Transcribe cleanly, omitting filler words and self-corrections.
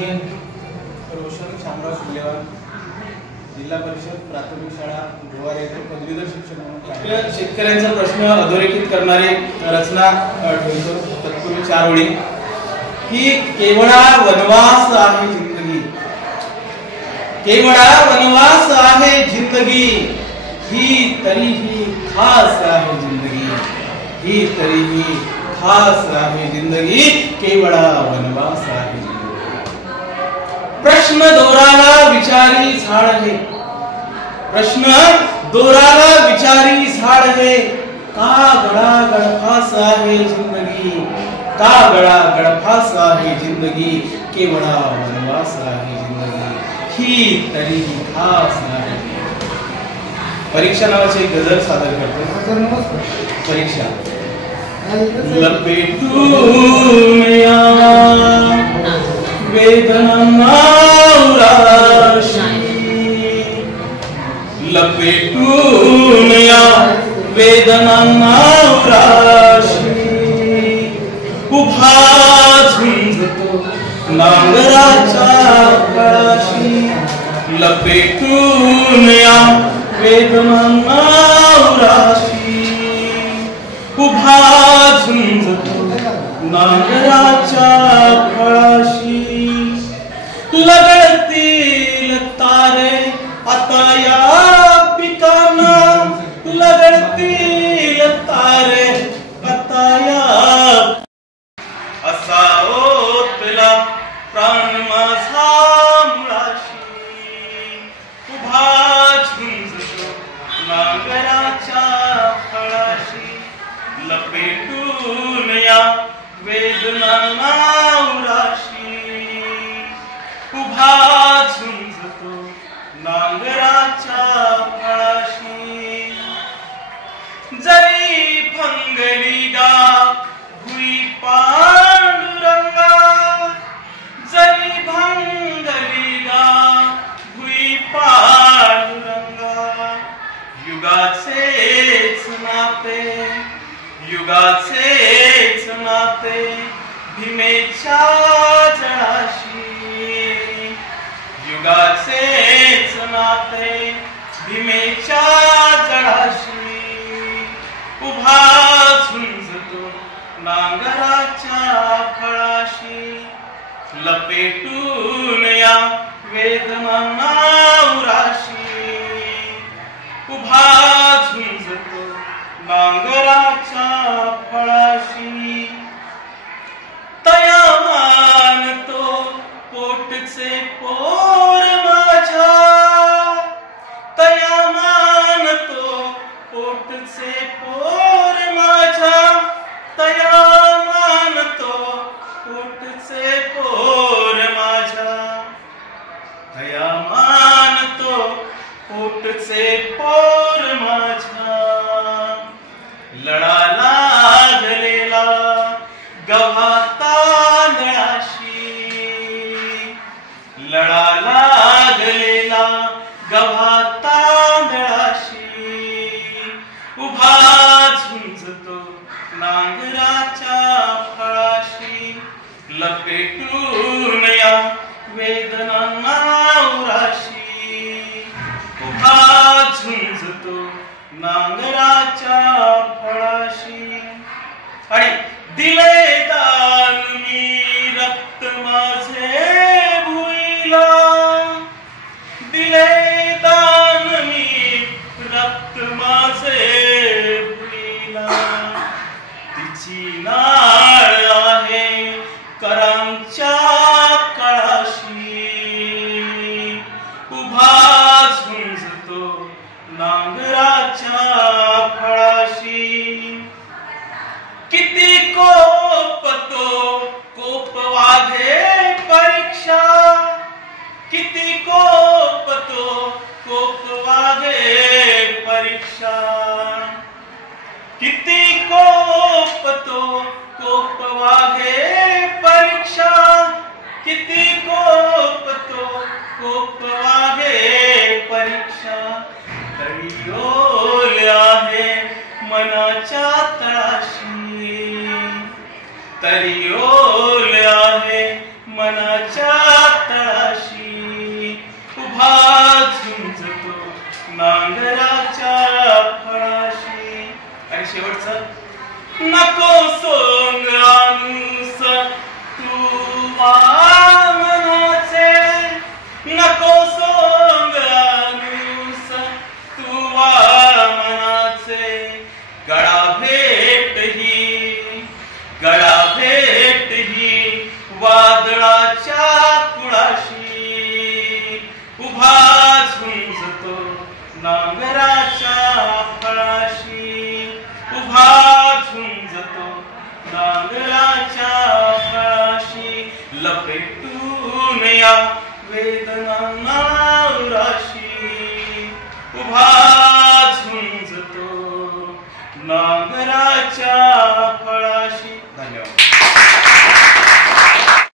रोशन शामराव शिलेवाल, जिल्हा परिषद प्राथमिक शाळा गोवार येथे पदवीधर शिक्षण म्हणून शेतकऱ्यांचा प्रश्न अधोरेखित करणारे रचना ठेवतो. तत्पूर्वी 4 ओळी की केवळा वनवास आहे जिंदगी, केवळा वनवास आहे जिंदगी, ही तरीही खास आहे जिंदगी, ही तरीही खास आहे जिंदगी, केवळा वनवास आहे जिंदगी. प्रश्न दोराला विचारी झाड है, प्रश्न दोराला विचारी झाड है, का गळा गळफास आहे जिंदगी, का गळा गळफास आहे जिंदगी, केवळा वनवास आहे जिंदगी, ही तरीही खास आहे. परीक्षा नावाची एक गझल सादर करतो. परीक्षा. लपेटून या वेदना उराशी, लपेटून या वेदना उराशी, उभा झुंजतो नांगराच्या कळाशी, लपेटून या वेदना उराशी, उभा झुंजतो नांगराच्या फळाशी. लगडतील तारे आता या पिकांना, लगडतील तारे आता या, असा ओतला प्राण माझा मुळाशी, उभा झुंजतो नांगराच्या फळाशी, लपेटून या वेदना उराशी, उभा झुंजतो नांगराच्या फळाशी. जरी फंगली गा भुई पांडुरंगा, जरी भंगली गा भुई पांडुरंगा, युगाचेच नाते, युगाचेच नाते भीमेच्या जळाशी, युगाचेच नाते भीमेच्या जळाशी, उभा झुंजतो नांगराच्या फळाशी, लपेटून या वेदना उराशी, उभा झुंजतो नांगराच्या फळाशी. तया मानतो पोटचे पोर माझ्या, तया मानतो पोटचे पोर माझ्या, तया मानतो पोटचे पोर माझ्या, तया मानतो पोटचे पोर माझ्या. लढा लागलेला गव्हा तांदळाशी, लढा लागलेला गव्हा तांदळाशी, उभा झुंजतो नांगराच्या फळाशी, लपेटून या वेदना उराशी, उभा झुंजतो नांगराच्या फळाशी. आणि दिले दान मी रक्त माझे भुईला, दिले दान मी रक्त माझे भुईला, तिची नाळ आहे करांच्या कळाशी, उभा झुंजतो नांगराच्या फळाशी. किती कोपतो कोप वाघे परीक्षा, किती कोपतो कोप वाघे परीक्षा, किती कोपतो कोप वाघे परीक्षा, किती कोपतो कोप वाघे परीक्षा. तरी ओले आहे मनाच्या तळाशी, तरी ओले आहे मनाच्या नांगराच्या फळाशी. आणि शेवटचं, नको सोंग आणूस तू मनाचे, नको सोंग आणूस तू मनाचे. गळा भेट ही वादळाच्या कुळाशी, उभा झुंजतो नांगराच्या फळाशी, उभा झुंजतो नांगराच्या फळाशी. लपेटून या वेदना राशी, उभा झुंजतो नांगराच्या फळाशी.